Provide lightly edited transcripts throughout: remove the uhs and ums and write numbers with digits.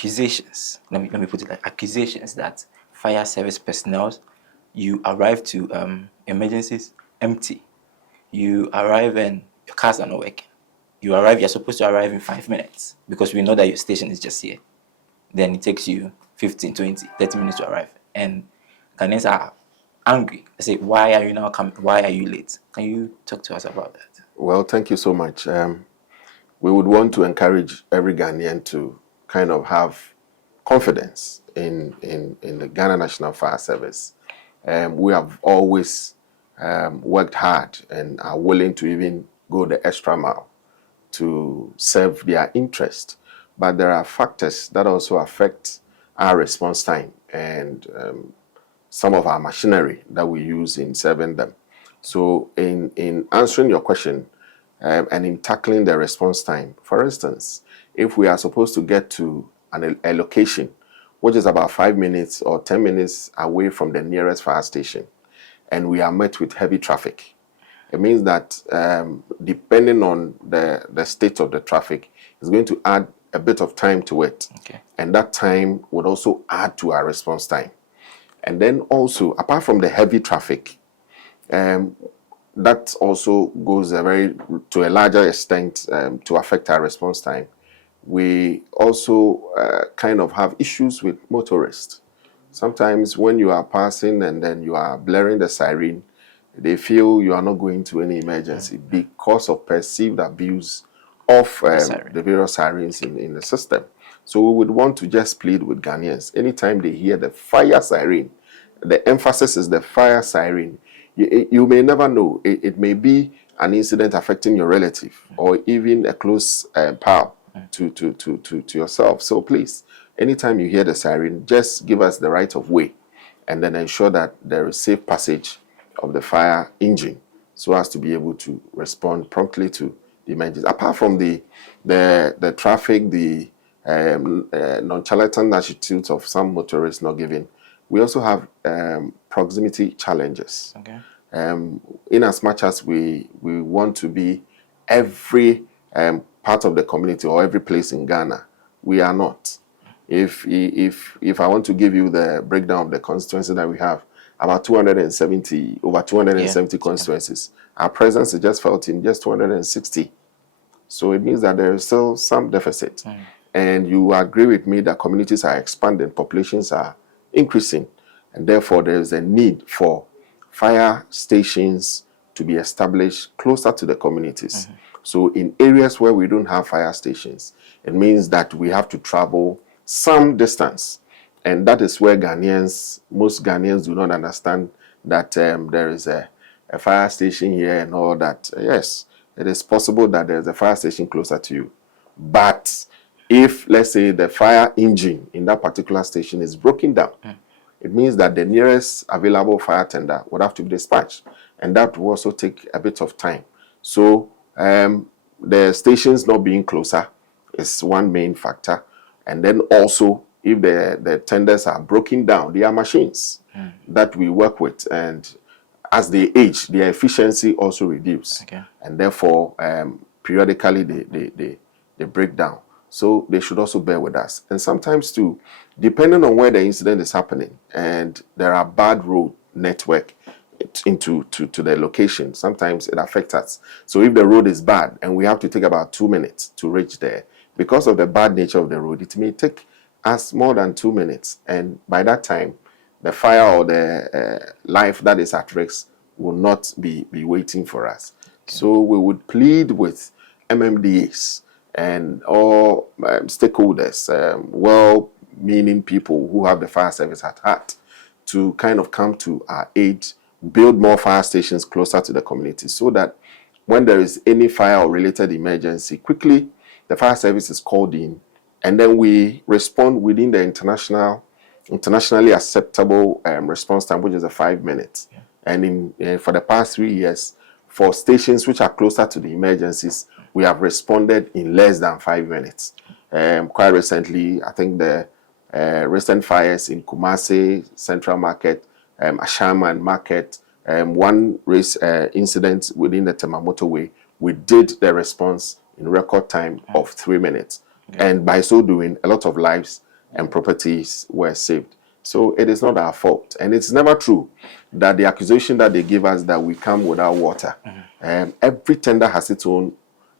accusations. Let me put it like accusations that fire service personnel, you arrive to emergencies empty. You arrive and your cars are not working. You arrive, you're supposed to arrive in 5 minutes because we know that your station is just here. Then it takes you 15, 20, 30 minutes to arrive. And Ghanaians are angry. They say, why are you now coming? Why are you late? Can you talk to us about that? Well, thank you so much. We would want to encourage every Ghanaian to kind of have confidence in the Ghana National Fire Service. We have always worked hard and are willing to even go the extra mile to serve their interest. But there are factors that also affect our response time and some of our machinery that we use in serving them. So in answering your question and in tackling the response time, for instance, if we are supposed to get to a location which is about 5 minutes or 10 minutes away from the nearest fire station, and we are met with heavy traffic, it means that depending on the state of the traffic, it's going to add a bit of time to it. Okay. And that time would also add to our response time. And then also, apart from the heavy traffic, that also goes to a larger extent to affect our response time. We also kind of have issues with motorists. Sometimes when you are passing and then you are blaring the siren, they feel you are not going to any emergency because of perceived abuse of the various sirens in the system. So we would want to just plead with Ghanaians. Anytime they hear the fire siren, the emphasis is the fire siren. You may never know. It may be an incident affecting your relative or even a close pal to yourself. So please, anytime you hear the siren, just give us the right of way and then ensure that there is safe passage of the fire engine so as to be able to respond promptly to the emergency. Apart from the traffic, the nonchalant attitudes of some motorists not giving, we also have proximity challenges. Okay. In as much as we want to be every part of the community or every place in Ghana, we are not. If I want to give you the breakdown of the constituency that we have, about over 270 constituencies. Our presence is just felt in just 260. So it means that there is still some deficit. And you agree with me that communities are expanding, populations are increasing, and therefore there is a need for fire stations to be established closer to the communities. So in areas where we don't have fire stations, it means that we have to travel some distance. And that is where most Ghanaians do not understand that there is a fire station here and all that. Yes, it is possible that there is a fire station closer to you. But if, let's say, the fire engine in that particular station is broken down, it means that the nearest available fire tender would have to be dispatched. And that will also take a bit of time. So the stations not being closer is one main factor. And then also, if the tenders are broken down, they are machines that we work with, and as they age, their efficiency also reduces, and therefore periodically they break down. So they should also bear with us. And sometimes too, depending on where the incident is happening, and there are bad road network to the location, sometimes it affects us. So if the road is bad and we have to take about 2 minutes to reach there, because of the bad nature of the road, it may take us more than 2 minutes, and by that time the fire or the life that is at risk will not be waiting for us. So we would plead with MMDAs and all stakeholders, well-meaning people who have the fire service at heart, to kind of come to our aid, build more fire stations closer to the community, so that when there is any fire or related emergency, quickly the fire service is called in, and then we respond within the internationally acceptable response time, which is 5 minutes. And for the past 3 years, for stations which are closer to the emergencies, we have responded in less than 5 minutes. Quite recently, I think the recent fires in Kumasi, Central Market, Ashaman Market, one race incident within the Tema motorway, we did the response in record time of 3 minutes. And by so doing, a lot of lives and properties were saved. So it is not our fault. And it's never true that the accusation that they give us that we come without water. Every tender has its own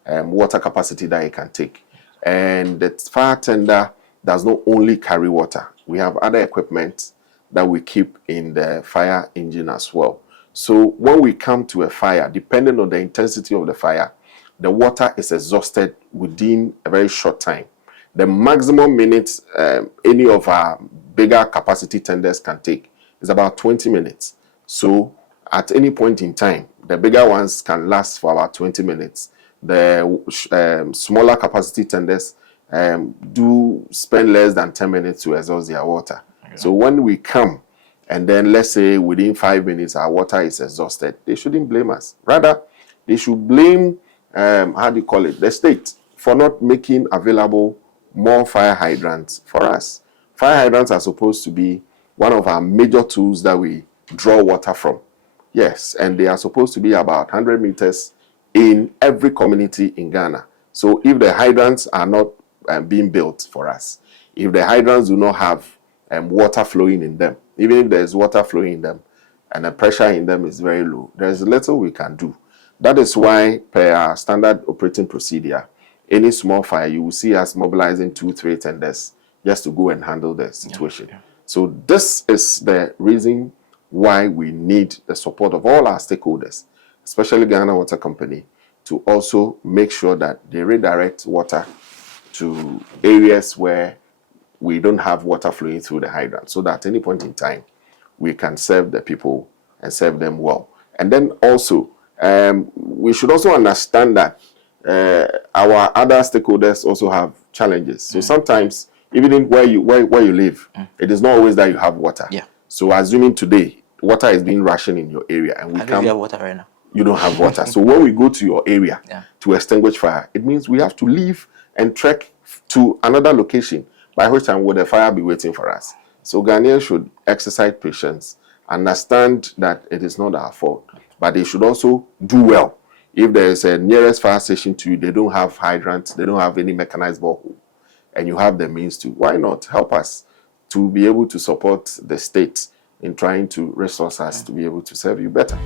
water capacity that it can take. And the fire tender does not only carry water. We have other equipment that we keep in the fire engine as well. So when we come to a fire, depending on the intensity of the fire, the water is exhausted within a very short time. The maximum minutes any of our bigger capacity tenders can take is about 20 minutes. So at any point in time, the bigger ones can last for about 20 minutes. The smaller capacity tenders do spend less than 10 minutes to exhaust their water. Okay. So when we come, and then let's say within 5 minutes our water is exhausted, they shouldn't blame us. Rather, they should blame, the state for not making available more fire hydrants for us. Fire hydrants are supposed to be one of our major tools that we draw water from. Yes, and they are supposed to be about 100 meters in every community in Ghana. So if the hydrants are not being built for us, if the hydrants do not have water flowing in them, even if there's water flowing in them and the pressure in them is very low, there's little we can do. That is why, per our standard operating procedure, any small fire, you will see us mobilizing 2-3 tenders just to go and handle the situation. Yeah. So this is the reason why we need the support of all our stakeholders, especially Ghana Water Company, to also make sure that they redirect water to areas where we don't have water flowing through the hydrant, so that at any point in time, we can serve the people and serve them well. And then also, we should also understand that our other stakeholders also have challenges. So sometimes, even in where you live, it is not always that you have water. Yeah. So assuming today, water is being rationed in your area, and we come, have water right now. You don't have water. So when we go to your area to extinguish fire, it means we have to leave and trek to another location, by which time will the fire be waiting for us. So Ghanaians should exercise patience, understand that it is not our fault, but they should also do well. If there is a nearest fire station to you, they don't have hydrants, they don't have any mechanized borehole, and you have the means to, why not help us to be able to support the state in trying to resource us to be able to serve you better?